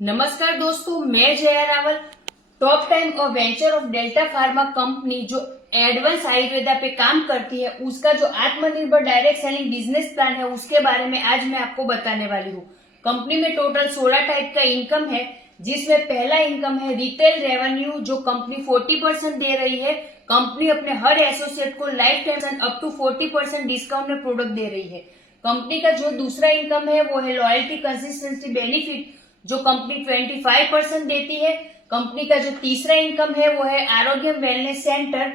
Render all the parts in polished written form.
नमस्कार दोस्तों, मैं जया रावल। टॉप टाइम और venture of delta pharma company जो एडवांस आयुर्वेदा पे काम करती है, उसका जो आत्मनिर्भर डायरेक्ट सेलिंग बिजनेस प्लान है, उसके बारे में आज मैं आपको बताने वाली हूँ। कंपनी में टोटल 16 टाइप का इनकम है, जिसमें पहला इनकम है रिटेल रेवेन्यू, जो कंपनी 40% दे रही है। कंपनी अपने हर एसोसिएट को lifetime up to 40% discount में प्रोडक्ट दे रही है। कंपनी का जो दूसरा इनकम है वो है लॉयल्टी कंसिस्टेंसी बेनिफिट, जो कंपनी 25% देती है। कंपनी का जो तीसरा इनकम है वो है आरोग्य वेलनेस सेंटर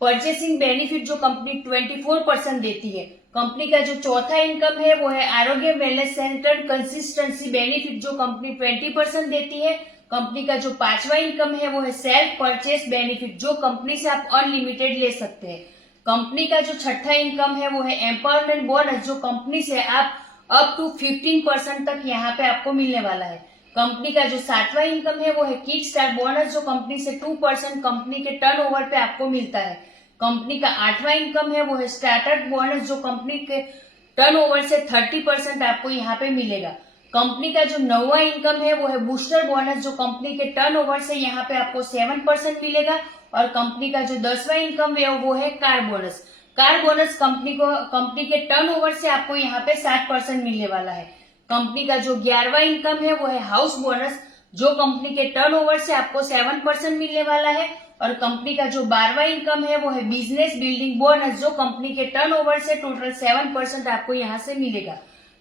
परचेसिंग बेनिफिट, जो कंपनी 24% देती है। कंपनी का जो चौथा इनकम है वो है आरोग्य वेलनेस सेंटर कंसिस्टेंसी बेनिफिट, जो कंपनी 20% देती है। कंपनी का जो पांचवा इनकम है वो है सेल्फ परचेस बेनिफिट, जो कंपनी से आप अनलिमिटेड ले सकते हैं। कंपनी का जो छठा इनकम है वो है एम्पावरमेंट बोनस, जो कंपनी से आप अप टू 15% तक यहाँ पे आपको मिलने वाला है। कंपनी का जो सातवां इनकम है वो है किक स्टार्ट बोनस, जो कंपनी से 2% कंपनी के टर्नओवर पे आपको मिलता है। कंपनी का आठवां इनकम है वो है स्टार्टअप बोनस, जो कंपनी के टर्नओवर से 30% आपको यहाँ पे मिलेगा। कंपनी का जो नौवां इनकम है वो है बूस्टर बोनस, जो कंपनी के टर्नओवर से यहाँ पे आपको 7% मिलेगा। और कंपनी का जो 10वां इनकम है वो है car bonus. Car bonus company के टर्नओवर से आपको यहाँ पे 7% मिलने वाला है। कंपनी का जो 11वां इनकम है वो है हाउस बोनस, जो कंपनी के टर्नओवर से आपको 7% मिलने वाला है। और कंपनी का जो 12वां इनकम है वो है बिजनेस बिल्डिंग बोनस, जो कंपनी के टर्नओवर से टोटल 7% आपको यहाँ से मिलेगा।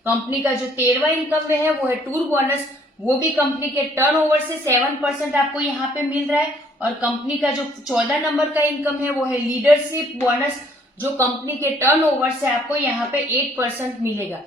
कंपनी का जो 13वां इनकम है वो है टूर बोनस, वो भी कंपनी के टर्नओवर से 7% आपको यहाँ पे मिल रहा है। और कंपनी का जो 14 नंबर का इनकम है वो है लीडरशिप बोनस, जो कंपनी के टर्नओवर से आपको यहाँ पे 8% मिलेगा।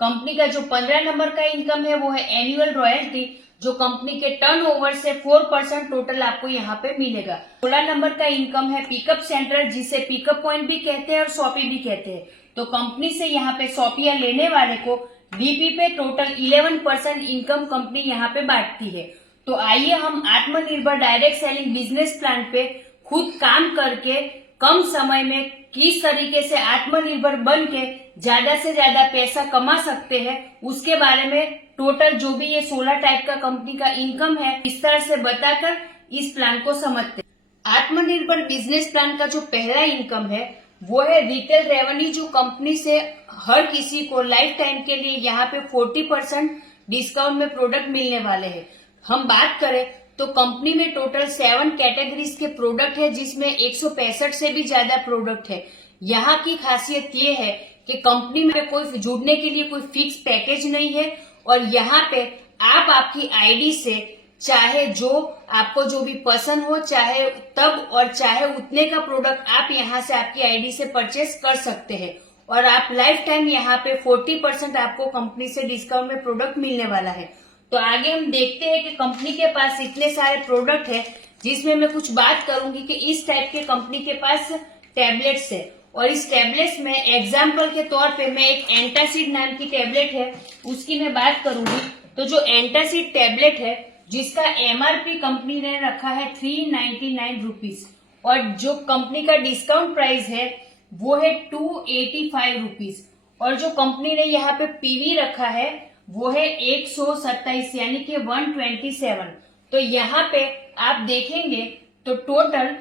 कंपनी का जो 15 नंबर का इनकम है वो है एनुअल रॉयल्टी, जो कंपनी के टर्नओवर से 4% टोटल आपको यहाँ पे मिलेगा। 16 नंबर का इनकम है पिकअप सेंटर, जिसे पिकअप पॉइंट भी कहते हैं और शॉपी भी कहते हैं। तो कंपनी से यहाँ पे शॉपियां लेने वाले को डीपी पे टोटल 11% इनकम कंपनी यहाँ पे बांटती है। तो आइए हम आत्मनिर्भर डायरेक्ट सेलिंग बिजनेस प्लान पे खुद काम करके कम समय में किस तरीके से आत्मनिर्भर बन के ज्यादा से ज्यादा पैसा कमा सकते हैं, उसके बारे में टोटल जो भी ये 16 टाइप का कंपनी का इनकम है, इस तरह से बताकर इस प्लान को समझते हैं। आत्मनिर्भर बिजनेस प्लान का जो पहला इनकम है वो है रिटेल रेवेन्यू, जो कंपनी से हर किसी को लाइफ टाइम के लिए यहाँ पे 40% डिस्काउंट में प्रोडक्ट मिलने वाले हैं। हम बात करें तो कंपनी में टोटल 7 कैटेगरीज के प्रोडक्ट है, जिसमें 165 से भी ज्यादा प्रोडक्ट है। यहाँ की खासियत ये है कि कंपनी में कोई जुड़ने के लिए कोई फिक्स पैकेज नहीं है, और यहाँ पे आप आपकी आईडी से चाहे जो आपको जो भी पसंद हो, चाहे तब और चाहे उतने का प्रोडक्ट आप यहाँ से आपकी आईडी से परचेस कर सकते हैं। और आप लाइफ टाइम यहाँ पे 40% आपको कंपनी से डिस्काउंट में प्रोडक्ट मिलने वाला है। तो आगे हम देखते हैं कि कंपनी के पास इतने सारे प्रोडक्ट है, जिसमें मैं कुछ बात करूंगी कि इस टाइप के कंपनी के पास टैबलेट्स है। और इस टैबलेट्स में एग्जाम्पल के तौर पे मैं एक एंटासिड नाम की टैबलेट है उसकी मैं बात करूंगी। तो जो एंटासिड टैबलेट है, जिसका एमआरपी कंपनी ने रखा है 399 रुपीज, और जो कंपनी का डिस्काउंट प्राइस है वो है 285 रुपीज, और जो कंपनी ने यहाँ पे पीवी रखा है वो है 127 यानी कि 127। तो यहाँ पे आप देखेंगे तो टोटल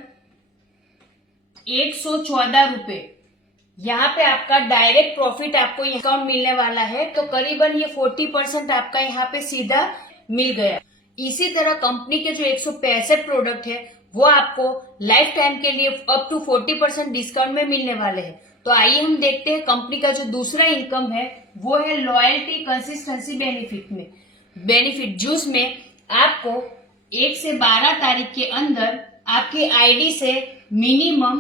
114 रुपए यहाँ पे आपका डायरेक्ट प्रॉफिट आपको डिस्काउंट मिलने वाला है। तो करीबन ये 40% आपका यहाँ पे सीधा मिल गया। इसी तरह कंपनी के जो 165 प्रोडक्ट है वो आपको लाइफ टाइम के लिए अप टू 40% डिस्काउंट में मिलने वाले हैं। तो आइए हम देखते हैं कंपनी का जो दूसरा इनकम है वो है लॉयल्टी कंसिस्टेंसी बेनिफिट, जिसमें आपको 1 से 12 तारीख के अंदर आपकी आईडी से मिनिमम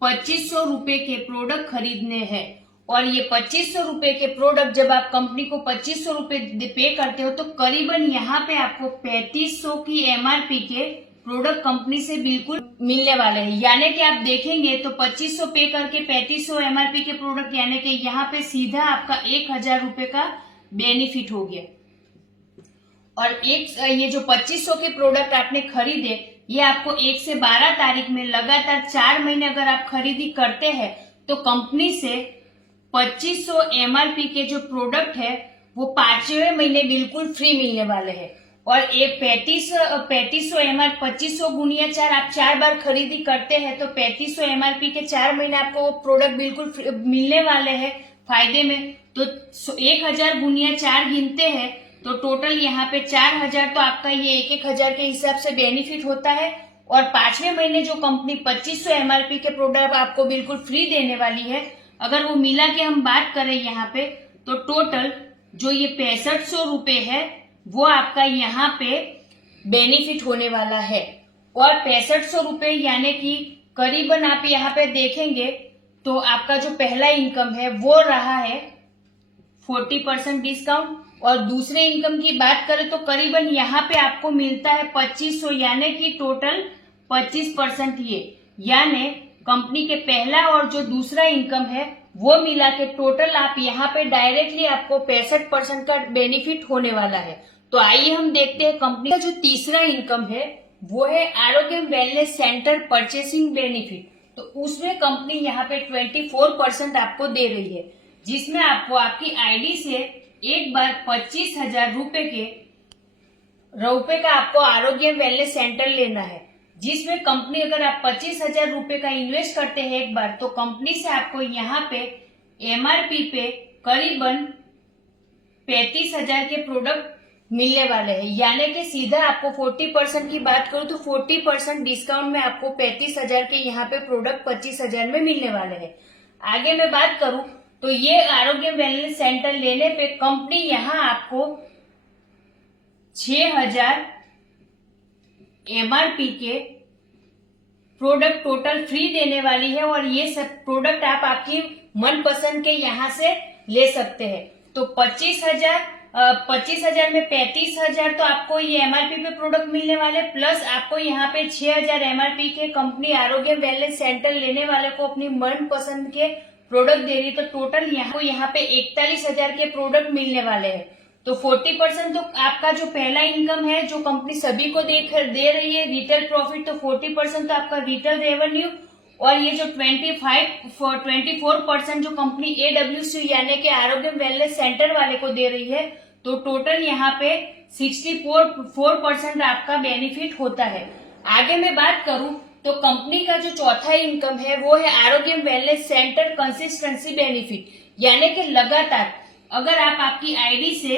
2500 रुपए के प्रोडक्ट खरीदने हैं। और ये 2500 रुपए के प्रोडक्ट जब आप कंपनी को 2500 रुपए पे करते हो, तो करीबन यहाँ पे आपको 3500 की एमआरपी के प्रोडक्ट कंपनी से बिल्कुल मिलने वाले हैं। यानी कि आप देखेंगे तो 2500 पे करके 3500 एमआरपी के प्रोडक्ट, यानी कि यहाँ पे सीधा आपका 1000 रुपए का बेनिफिट हो गया। और ये जो 2500 के प्रोडक्ट आपने खरीदे, ये आपको 1 से 12 तारीख में लगातार 4 महीने अगर आप खरीदी करते हैं, तो कंपनी से 2500 एमआरपी के जो प्रोडक्ट है वो 5वें महीने बिल्कुल फ्री मिलने वाले हैं। और एक 3500 एमआर 2500 गुणिया 4 आप 4 बार खरीदी करते हैं तो 3500 एमआरपी के 4 महीने आपको वो प्रोडक्ट बिल्कुल मिलने वाले हैं फायदे में। तो 1000 गुणिया 4 गिनते हैं तो टोटल यहाँ पे 4000, तो आपका ये 1000 के हिसाब से बेनिफिट होता है। और 5वें महीने जो कंपनी 2500 एमआरपी के प्रोडक्ट आपको बिल्कुल फ्री देने वाली है, अगर वो मिला के हम बात करें यहाँ पे तो टोटल जो ये 6500 रुपए है वो आपका यहाँ पे बेनिफिट होने वाला है। और 6500 रुपए यानी कि करीबन आप यहाँ पे देखेंगे तो आपका जो पहला इनकम है वो रहा है 40% डिस्काउंट, और दूसरे इनकम की बात करें तो करीबन यहाँ पे आपको मिलता है 2500 यानी कि टोटल 25% ये, यानी कंपनी के पहला और जो दूसरा इनकम है वो मिला के टोटल आप यहाँ पे डायरेक्टली आपको 65% का बेनिफिट होने वाला है। तो आइए हम देखते हैं कंपनी का जो तीसरा इनकम है वो है आरोग्य वेलनेस सेंटर परचेसिंग बेनिफिट। तो उसमें कंपनी यहाँ पे 24% आपको दे रही है, जिसमें आपको आपकी आईडी से एक बार 25,000 रुपए का आपको आरोग्य वेलनेस सेंटर लेना है, जिसमें कंपनी अगर आप 25,000 रुपए का इन्वेस्ट करते हैं एक बार तो कंपनी से आपको यहाँ पे एमआरपी पे करीबन 35,000 के प्रोडक्ट मिलने वाले हैं, यानी कि सीधा आपको 40% की बात करूं तो 40% डिस्काउंट में आपको 35,000 के यहाँ पे प्रोडक्ट 25,000 में मिलने वाले हैं। आगे मैं बात करूं तो ये आरोग्य वेलनेस सेंटर लेने पे कंपनी यहाँ आपको 6,000 एमआरपी के प्रोडक्ट टोटल फ्री देने वाली है, और ये सब प्रोडक्ट आप आपकी मनपसंद के यहाँ से ले सकते हैं। तो 25,000 में 35,000 तो आपको ये एमआरपी पे प्रोडक्ट मिलने वाले, प्लस आपको यहाँ पे 6,000 एमआरपी के कंपनी आरोग्य वेलनेस सेंटर लेने वाले को अपनी मनपसंद के प्रोडक्ट दे रही है। तो टोटल यहाँ पे 41,000 के प्रोडक्ट मिलने वाले हैं। तो 40% तो आपका जो पहला इनकम है जो कंपनी सभी को दे रही है रिटेल प्रॉफिट, तो 40% तो आपका रिटेल रेवेन्यू, और ये जो 24% जो कंपनी AWC यानी कि आरोग्य वेलनेस सेंटर वाले को दे रही है, तो टोटल यहाँ पे 64% आपका बेनिफिट होता है। आगे मैं बात करूं तो कंपनी का जो चौथा इनकम है वो है आरोग्य वेलनेस सेंटर कंसिस्टेंसी बेनिफिट, यानी कि लगातार अगर आप आपकी आईडी से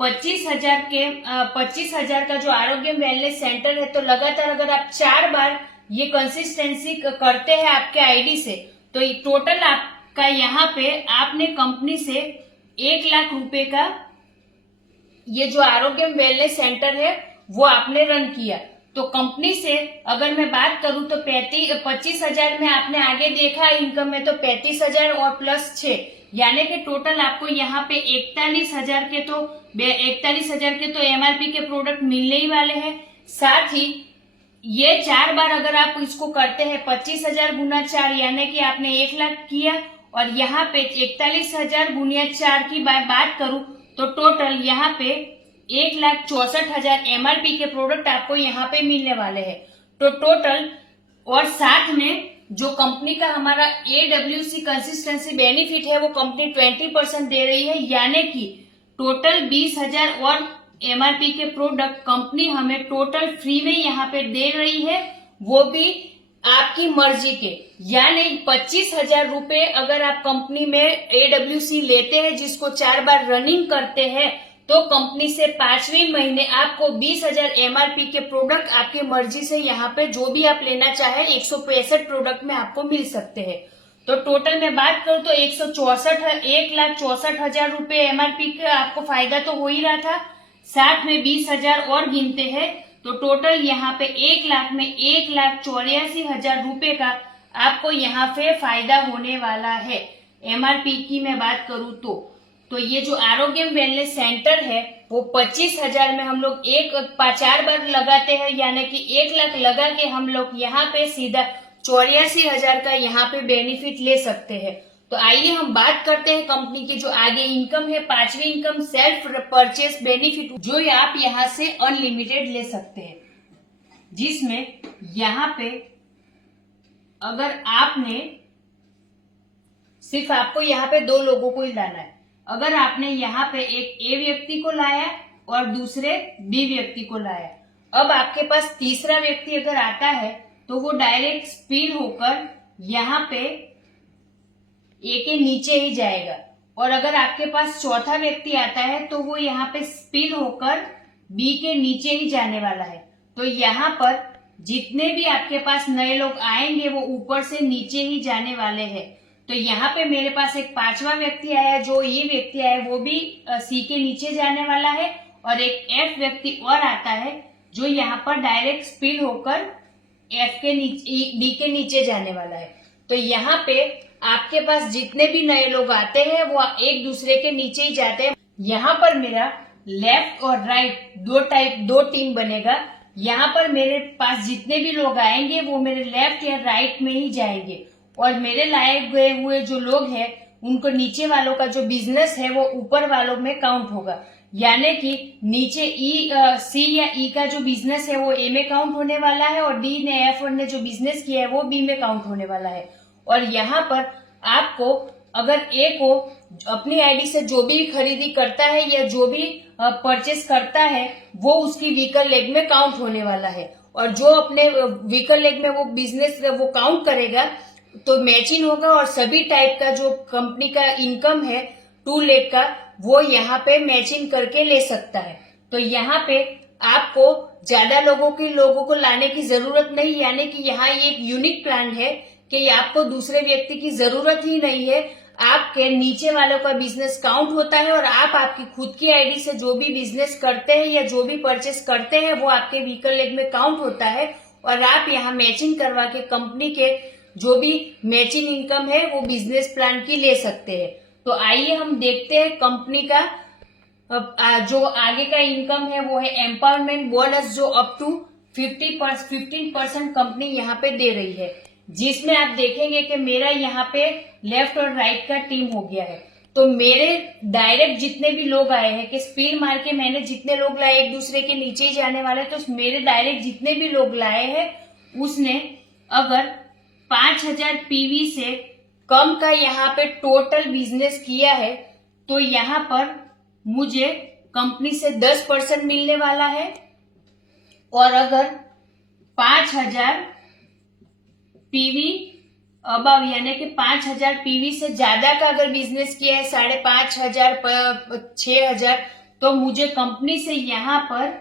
25,000 का जो आरोग्य वेलनेस सेंटर है तो लगातार अगर आप 4 बार ये कंसिस्टेंसी करते हैं आपके आईडी से तो टोटल आपका यहाँ पे आपने कंपनी से 1 लाख रुपए का ये जो आरोग्य वेलनेस सेंटर है वो आपने रन किया। तो कंपनी से अगर मैं बात करूं तो 25,000 में आपने आगे देखा इनकम में तो 35,000 और प्लस 6 यानी कि टोटल आपको यहाँ पे 41,000 के तो एमआरपी के प्रोडक्ट मिलने ही वाले हैं। साथ ही ये 4 बार अगर आप इसको करते हैं 25,000 गुना 4 यानी कि आपने 1 लाख किया, और यहाँ पे 41,000 गुना 4 की बात करूं तो टोटल यहाँ पे 1,64,000 एमआरपी के प्रोडक्ट आपको यहाँ पे मिलने वाले हैं। तो टोटल और साथ में जो कंपनी का हमारा AWC कंसिस्टेंसी बेनिफिट है वो कंपनी 20% दे रही है, यानी कि टोटल 20,000 और एमआरपी के प्रोडक्ट कंपनी हमें टोटल फ्री में यहाँ पे दे रही है, वो भी आपकी मर्जी के। यानी 25,000 रुपए अगर आप कंपनी में AWC लेते हैं जिसको 4 बार रनिंग करते हैं तो कंपनी से 5वें महीने आपको 20,000 एमआरपी के प्रोडक्ट आपकी मर्जी से यहाँ पे जो भी आप लेना चाहे 165 प्रोडक्ट में आपको मिल सकते हैं। तो टोटल में बात करूं तो 1,64,000 रुपए एमआरपी का आपको फायदा तो हो ही रहा था, साथ में 20,000 और गिनते हैं तो टोटल यहाँ पे 1 लाख में 1,84,000 रुपए का आपको यहाँ पे फायदा होने वाला है। एमआरपी की मैं बात करूं तो ये जो आरोग्य वेलनेस सेंटर है वो 25,000 में हम लोग 4 बार लगाते हैं, यानी कि 1 लाख लगा के हम लोग यहाँ पे सीधा 84,000 का यहाँ पे बेनिफिट ले सकते हैं। तो आइए हम बात करते हैं कंपनी की जो आगे इनकम है, 5वीं इनकम सेल्फ परचेस बेनिफिट, जो आप यहाँ से अनलिमिटेड ले सकते हैं, जिसमें यहाँ पे अगर आपने सिर्फ आपको यहाँ पे 2 लोगों को ही लाना है। अगर आपने यहाँ पे एक ए व्यक्ति को लाया और दूसरे बी व्यक्ति को लाया, अब आपके पास तीसरा व्यक्ति अगर आता है तो वो डायरेक्ट स्पिल होकर यहाँ पे ए के नीचे ही जाएगा, और अगर आपके पास चौथा व्यक्ति आता है तो वो यहाँ पे स्पिल होकर बी के नीचे ही जाने वाला है। तो यहाँ पर जितने भी आपके पास नए लोग आएंगे वो ऊपर से नीचे ही जाने वाले हैं। तो यहाँ पे मेरे पास एक पांचवा व्यक्ति आया, जो ये व्यक्ति आया वो भी सी के नीचे जाने वाला है, और एक एफ व्यक्ति और आता है जो यहाँ पर डायरेक्ट स्पिल होकर एफ के नीचे डी के नीचे जाने वाला है। तो यहाँ पे आपके पास जितने भी नए लोग आते हैं वो एक दूसरे के नीचे ही जाते हैं। यहाँ पर मेरा लेफ्ट और राइट दो टीम बनेगा। यहाँ पर मेरे पास जितने भी लोग आएंगे वो मेरे लेफ्ट या राइट में ही जाएंगे, और मेरे लाए गए हुए जो लोग हैं उनको नीचे वालों का जो बिजनेस है वो ऊपर वालों में काउंट होगा। यानी कि नीचे सी या ई का जो बिजनेस है वो ए में काउंट होने वाला है, और डी ने एफ ने जो बिजनेस किया है वो बी में काउंट होने वाला है। और यहाँ पर आपको अगर ए को अपनी आईडी से जो भी खरीदी करता है या जो भी परचेस करता है वो उसकी वीकर लेग में काउंट होने वाला है, और जो अपने वीकर लेग में वो बिजनेस वो काउंट करेगा तो मैचिंग होगा, और सभी टाइप का जो कंपनी का इनकम है 2 लाख का वो यहाँ पे मैचिंग करके ले सकता है। तो यहाँ पे आपको ज्यादा लोगों को लाने की जरूरत नहीं, यानी कि यहाँ ये एक यूनिक प्लान है कि आपको दूसरे व्यक्ति की जरूरत ही नहीं है। आपके नीचे वालों का बिजनेस काउंट होता है, और आप आपकी खुद की आईडी से जो भी बिजनेस करते हैं या जो भी परचेस करते हैं वो आपके व्हीकल लेग में काउंट होता है, और आप यहाँ मैचिंग करवा के कंपनी के जो भी मैचिंग इनकम है वो बिजनेस प्लान की ले सकते हैं। तो आइए हम देखते हैं कंपनी का जो आगे का इनकम है वो है एम्पावरमेंट बोनस, जो अप टू 15% कंपनी यहाँ पे दे रही है, जिसमें आप देखेंगे कि मेरा यहाँ पे लेफ्ट और राइट का टीम हो गया है। तो मेरे डायरेक्ट जितने भी लोग आए हैं कि स्पिन मार के मैंने जितने लोग लाए एक दूसरे के नीचे ही जाने वाले, तो मेरे डायरेक्ट जितने भी लोग लाए हैं उसने अगर 5000 पीवी से कम का यहाँ पे टोटल बिजनेस किया है तो यहाँ पर मुझे कंपनी से 10% मिलने वाला है, और अगर 5000 पीवी अबव यानी कि 5000 पीवी से ज्यादा का अगर बिजनेस किया है 5500 6000, तो मुझे कंपनी से यहाँ पर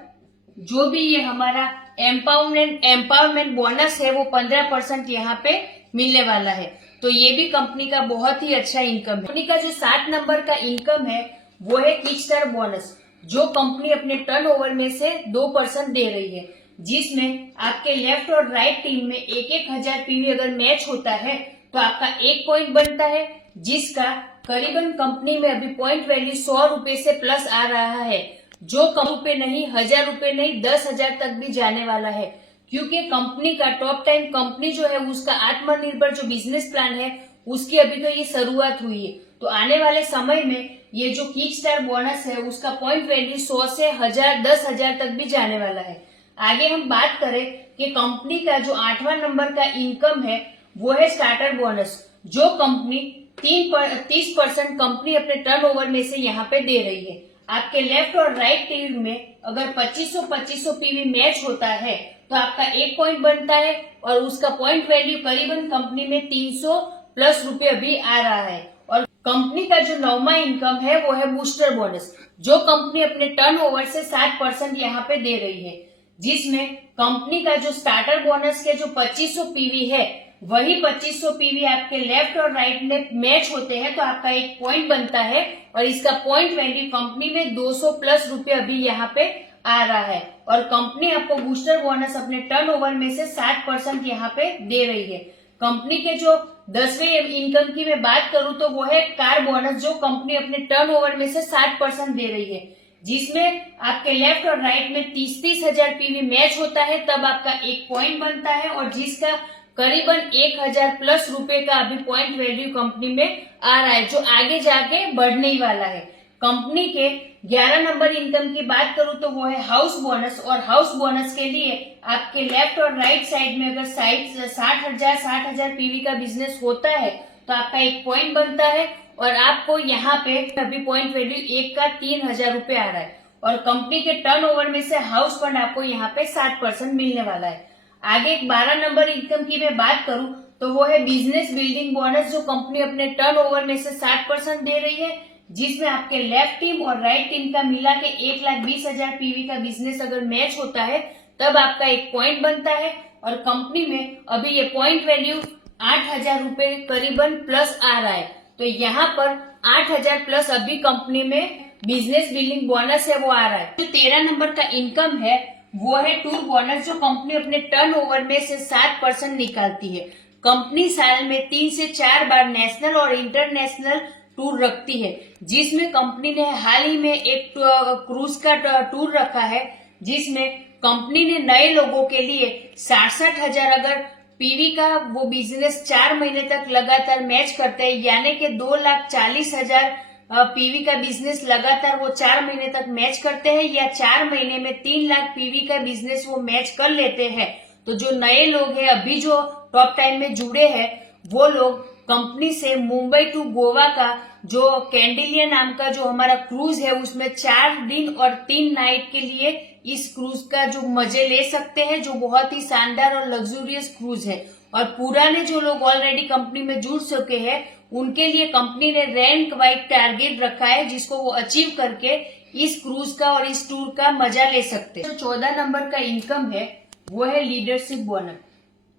जो भी ये हमारा एम्पावरमेंट बोनस है वो 15% यहाँ पे मिलने वाला है। तो ये भी कंपनी का बहुत ही अच्छा इनकम है। कंपनी का जो 7 नंबर का इनकम है वो है किक स्टार्ट बोनस, जो कंपनी अपने टर्नओवर में से 2% दे रही है, जिसमें आपके लेफ्ट और राइट टीम में 1000 पीवी अगर मैच होता है तो आपका 1 पॉइंट बनता है, जिसका करीबन कंपनी में अभी पॉइंट वैल्यू 100 रुपए से प्लस आ रहा है, जो कम रुपए नहीं 1000 रुपए नहीं 10,000 तक भी जाने वाला है। क्योंकि कंपनी का टॉप 10 कंपनी जो है उसका आत्मनिर्भर जो बिजनेस प्लान है उसकी अभी तो ये शुरुआत हुई है। तो आने वाले समय में ये जो किक स्टार बोनस है उसका पॉइंट वैल्यू 100 से 1000 10,000 तक भी जाने वाला है। आगे हम बात करें कि कंपनी का जो 8वां नंबर का इनकम है वो है स्टार्टर बोनस, जो कंपनी 30% कंपनी अपने टर्नओवर में से यहाँ पे दे रही है। आपके लेफ्ट और राइट टीम में अगर 2500 पीवी मैच होता है तो आपका 1 पॉइंट बनता है, और उसका पॉइंट वैल्यू करीबन कंपनी में 300 प्लस रुपए अभी आ रहा है। और कंपनी का जो 9वां इनकम है वो है बूस्टर बोनस, जो कंपनी अपने टर्नओवर से 7% यहाँ पे दे रही है, जिसमें कंपनी का जो स्टार्टर बोनस के जो 2500 पीवी है वही 2500 पीवी आपके लेफ्ट और राइट में मैच होते हैं तो आपका 1 पॉइंट बनता है, और इसका पॉइंट वैल्यू कंपनी में 200 प्लस रुपए अभी यहाँ पे आ रहा है। और कंपनी आपको बूस्टर बोनस अपने टर्नओवर में से 7% यहाँ पे दे रही है। कंपनी के जो 10वें इनकम की मैं बात करूं तो वो है कार बोनस, जो कंपनी अपने टर्नओवर में से 60% दे रही है, जिसमें आपके लेफ्ट और राइट में 30,000 पीवी मैच होता है तब आपका 1 पॉइंट बनता है, और जिसका करीबन 1000 प्लस रुपए का अभी पॉइंट वैल्यू कंपनी में आ रहा है, जो आगे जाके बढ़ने ही वाला है। कंपनी के 11 नंबर इनकम की बात करूं तो वो है हाउस बोनस, और हाउस बोनस के लिए आपके लेफ्ट और राइट साइड में अगर 60,000 पीवी का बिजनेस होता है तो आपका 1 पॉइंट बनता है, और आपको यहाँ पे अभी पॉइंट वैल्यू 1 का 3,000 रुपए आ रहा है और कंपनी के टर्नओवर में से हाउस फंड आपको यहाँ पे 7% मिलने वाला है। आगे एक 12 नंबर इनकम की मैं बात करूं तो वो है बिजनेस बिल्डिंग बोनस, जो कंपनी अपने टर्नओवर में से 60% दे रही है, जिसमें आपके लेफ्ट टीम और राइट टीम का मिला के 1,20,000 पीवी का बिजनेस अगर मैच होता है तब आपका एक पॉइंट बनता है और कंपनी में अभी ये पॉइंट वैल्यू 8,000 रुपए करीबन प्लस आ रहा है। तो यहाँ पर 8,000 प्लस अभी कंपनी में बिजनेस बिल्डिंग बोनस है वो आ रहा है। जो 13 नंबर का इनकम है वो है टूर बोनस, जो कंपनी अपने टर्नओवर में से 7% निकालती है। कंपनी साल में 3 से 4 बार नेशनल और इंटरनेशनल टूर रखती है, जिसमें कंपनी ने हाल ही में एक क्रूज का टूर रखा है, जिसमें कंपनी ने नए लोगों के लिए 67,000 अगर पीवी का वो बिजनेस 4 महीने तक लगातार मैच करते हैं, यानी कि 2,40,000 पीवी का बिजनेस लगातार वो 4 महीने तक मैच करते हैं या 4 महीने में 3 लाख पीवी का बिजनेस वो मैच कर लेते हैं, तो जो नए लोग हैं अभी जो टॉप 10 में जुड़े हैं वो लोग कंपनी से मुंबई टू गोवा का जो कैंडिलिया नाम का जो हमारा क्रूज है उसमें 4 दिन और 3 नाइट के लिए इस क्रूज का जो मजे ले सकते हैं, जो बहुत ही शानदार और लग्जूरियस क्रूज है। और पुराने जो लोग ऑलरेडी कंपनी में जुड़ चुके हैं उनके लिए कंपनी ने रैंक वाइज टारगेट रखा है, जिसको वो अचीव करके इस क्रूज का और इस टूर का मजा ले सकते हैं। जो 14 नंबर का इनकम है वो है लीडरशिप बोनस,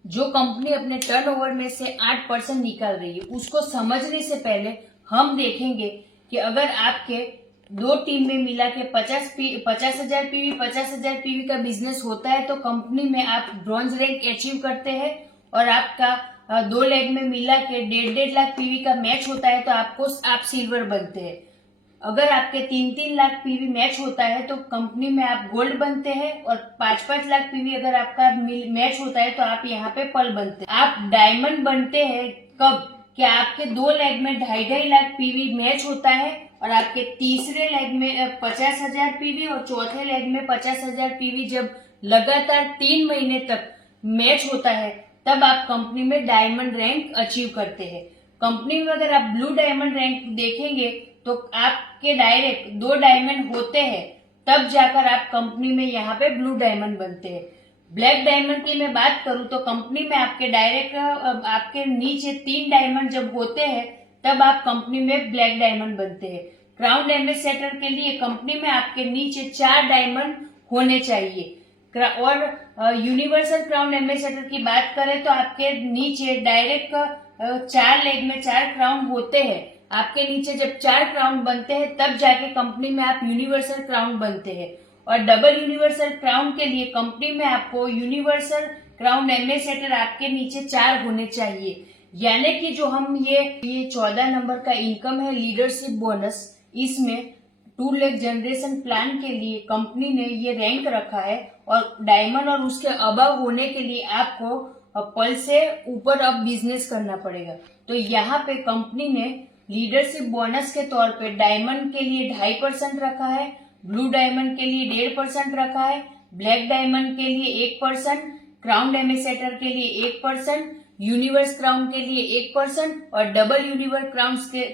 जो कंपनी अपने टर्नओवर में से 8% निकाल रही है। उसको समझने से पहले हम देखेंगे कि अगर आपके दो टीम में मिला के 50,000 पीवी 50,000 पीवी का बिजनेस होता है तो कंपनी में आप ब्रॉन्ज रैंक अचीव करते हैं, और आपका 2 लेग में मिला के 1.5 लाख पीवी का मैच होता है तो आप सिल्वर बनते हैं। अगर आपके 3-3 लाख पीवी मैच होता है तो कंपनी में आप गोल्ड बनते हैं, और 5-5 लाख पीवी अगर आपका मैच होता है तो आप यहाँ पे पर्ल बनते हैं। आप डायमंड बनते हैं कब? क्या आपके 2 लेग में 2.5 लाख पीवी मैच होता है और आपके तीसरे लेग में 50,000 पीवी और चौथे लेग में 50,000 पीवी जब लगातार 3 महीने तक मैच होता है तब आप कंपनी में डायमंड रैंक अचीव करते हैं। कंपनी में अगर आप ब्लू डायमंड रैंक देखेंगे तो आपके डायरेक्ट 2 डायमंड होते हैं, तब जाकर आप कंपनी में यहाँ पे ब्लू डायमंड बनते हैं। ब्लैक डायमंड की मैं बात करूं तो कंपनी में आपके डायरेक्ट आपके नीचे 3 डायमंड जब होते हैं तब आप कंपनी में ब्लैक डायमंड बनते हैं। क्राउन एम्बेसडर के लिए कंपनी में आपके नीचे 4 डायमंड होने चाहिए, और यूनिवर्सल क्राउन एम्बेसडर की बात करें तो आपके नीचे डायरेक्ट 4 लेग में 4 क्राउन होते हैं। आपके नीचे जब 4 क्राउन बनते हैं तब जाके कंपनी में आप यूनिवर्सल क्राउन बनते हैं। और डबल यूनिवर्सल क्राउन के लिए कंपनी में आपको यूनिवर्सल क्राउन एम्बेसडर आपके नीचे 4 होने चाहिए। यानी कि जो हम ये 14 नंबर का इनकम है लीडरशिप बोनस, इसमें 2 लाख जनरेशन प्लान के लिए कंपनी ने ये रैंक रखा है, और डायमंड और उसके अबव होने के लिए आपको पर्ल से ऊपर अब बिजनेस करना पड़ेगा। तो यहाँ पे कंपनी ने लीडरशिप बोनस के तौर पे डायमंड के लिए 2.5% रखा है, ब्लू डायमंड के लिए 1.5% रखा है, ब्लैक डायमंड के लिए 1%, क्राउन एम्बेसडर के लिए 1%, यूनिवर्स क्राउन के लिए 1% और डबल यूनिवर्स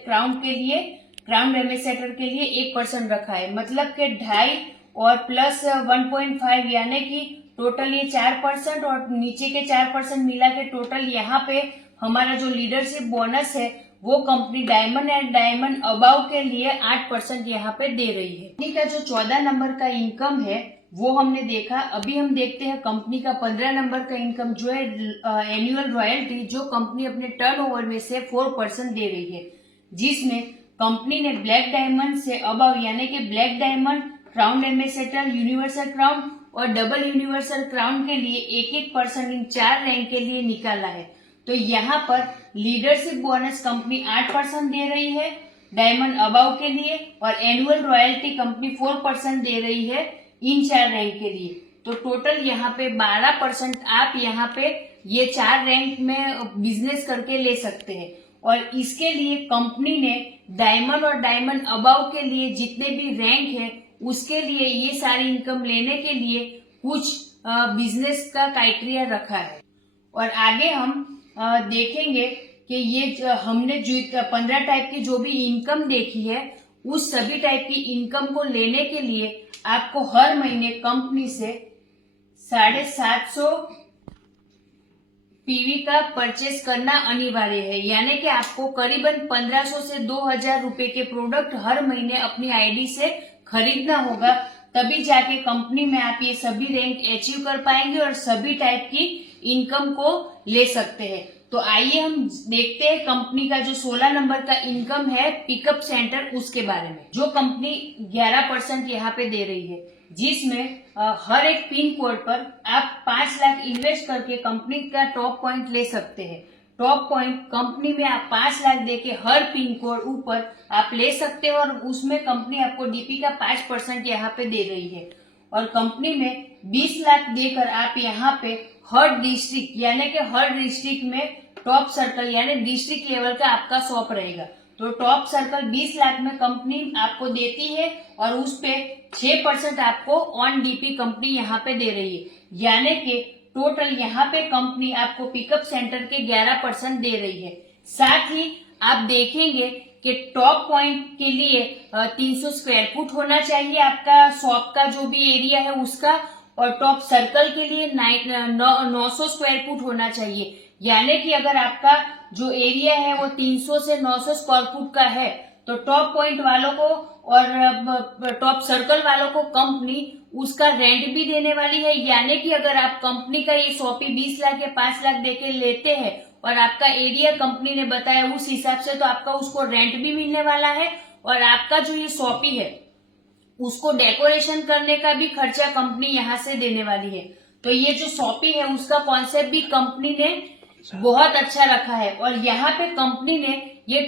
क्राउन के लिए क्राउन एम्बेसडर के लिए 1% रखा है। मतलब कि 2.5 और प्लस 1.5 यानी कि टोटल ये 4% और नीचे के 4% मिला के टोटल यहाँ पे हमारा जो लीडरशिप बोनस है वो company diamond and diamond above के लिए 8% यहाँ पे दे रही है। कंपनी का जो 14 नंबर का इनकम है वो हमने देखा। अभी हम देखते हैं कंपनी का 15 नंबर का इनकम जो है एनुअल रॉयल्टी, जो कंपनी अपने टर्नओवर में से 4% दे रही है, जिसमें कंपनी ने ब्लैक डायमंड से अबाव यानी कि black diamond, crown ambassador, universal crown और डबल यूनिवर्सल क्राउन के लिए 1-1% इन 4 रैंक के लिए निकाला है। तो यहाँ पर लीडरशिप बोनस कंपनी 8% दे रही है डायमंड अबाव के लिए, और एनुअल रॉयल्टी कंपनी 4% दे रही है इन 4 रैंक के लिए। तो टोटल यहाँ पे 12% आप यहाँ पे ये 4 रैंक में बिजनेस करके ले सकते हैं। और इसके लिए कंपनी ने डायमंड और डायमंड अबाव के लिए जितने भी रैंक है उसके लिए ये सारी इनकम लेने के लिए कुछ बिजनेस का क्राइटेरिया रखा है। और आगे हम देखेंगे कि ये हमने जो 15 टाइप की जो भी इनकम देखी है, उस सभी टाइप की इनकम को लेने के लिए आपको हर महीने कंपनी से 750 पीवी का परचेस करना अनिवार्य है। यानी कि आपको करीबन 1500 से 2000 रुपए के प्रोडक्ट हर महीने अपनी आईडी से खरीदना होगा, तभी जाके कंपनी में आप ये सभी रैंक अचीव कर पाएंगे और सभी टाइप की इनकम को ले सकते हैं। तो आइए हम देखते हैं कंपनी का जो 16 नंबर का इनकम है पिकअप सेंटर, उसके बारे में। जो कंपनी 11% यहाँ पे दे रही है, जिसमें हर एक पिन कोड पर आप 5 लाख इन्वेस्ट करके कंपनी का टॉप पॉइंट ले सकते हैं। टॉप पॉइंट कंपनी में आप 5 लाख देके हर पिन कोड ऊपर आप ले सकते हो और उसमें कंपनी आपको डीपी का 5% यहाँ पे दे रही है। और कंपनी में 20 लाख देकर आप यहाँ पे हर डिस्ट्रिक्ट यानी कि हर डिस्ट्रिक्ट में टॉप सर्कल यानी डिस्ट्रिक्ट लेवल का आपका शॉप रहेगा। तो टॉप सर्कल 20 लाख में कंपनी आपको देती है और उस पे 6% आपको ऑन डीपी कंपनी यहाँ पे दे रही है। यानी कि टोटल यहाँ पे कंपनी आपको पिकअप सेंटर के 11% दे रही है। साथ ही आप देखेंगे कि टॉप पॉइंट के लिए 300 स्क्वायर फुट होना चाहिए आपका शॉप का जो भी एरिया है उसका, और टॉप सर्कल के लिए 900 स्क्वायर फुट होना चाहिए। यानी कि अगर आपका जो एरिया है वो 300 से 900 स्क्वायर फुट का है, तो टॉप पॉइंट वालों को और टॉप सर्कल वालों को कंपनी उसका रेंट भी देने वाली है। यानी कि अगर आप कंपनी का ये शॉप ही 20 लाख या 5 लाख देके लेते हैं और आपका एरिया कंपनी ने बताया उस हिसाब से, तो आपका उसको रेंट भी मिलने वाला है और आपका जो ये शॉपी है उसको डेकोरेशन करने का भी खर्चा कंपनी यहाँ से देने वाली है। तो ये जो शॉपी है उसका कॉन्सेप्ट भी कंपनी ने बहुत अच्छा रखा है। और यहाँ पे कंपनी ने ये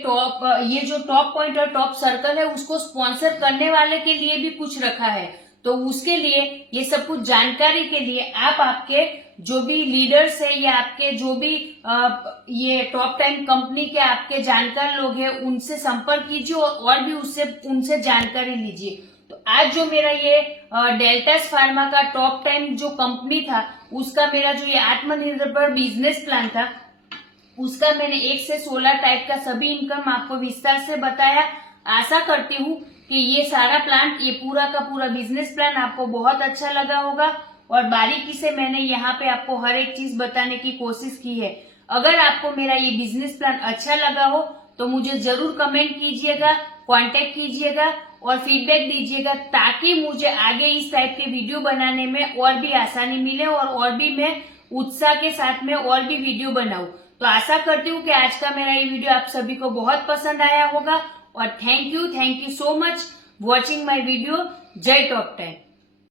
जो टॉप पॉइंट और टॉप सर्कल है उसको स्पॉन्सर करने वाले के लिए भी कुछ रखा है। तो उसके लिए ये सब कुछ जानकारी के लिए आप आपके जो भी लीडर्स है या आपके जो भी ये टॉप 10 कंपनी के आपके जानकार लोग हैं उनसे संपर्क कीजिए और भी उनसे जानकारी लीजिए। तो आज जो मेरा ये डेल्टास फार्मा का टॉप 10 जो कंपनी था उसका मेरा जो ये आत्मनिर्भर बिजनेस प्लान था उसका मैंने 1 से 16 टाइप का सभी इनकम आपको विस्तार से बताया। आशा करती हूँ कि ये सारा प्लान, ये पूरा का पूरा बिजनेस प्लान आपको बहुत अच्छा लगा होगा और बारीकी से मैंने यहाँ पे आपको हर एक चीज बताने की कोशिश की है। अगर आपको मेरा ये बिजनेस प्लान अच्छा लगा हो तो मुझे जरूर कमेंट कीजिएगा, कांटेक्ट कीजिएगा और फीडबैक दीजिएगा, ताकि मुझे आगे इस टाइप के वीडियो बनाने में और भी आसानी मिले और भी मैं उत्साह के साथ में और भी वीडियो बनाऊं। तो आशा करती हूँ कि आज का मेरा ये वीडियो आप सभी को बहुत पसंद आया होगा और thank you so much watching my video. जय टॉप 10।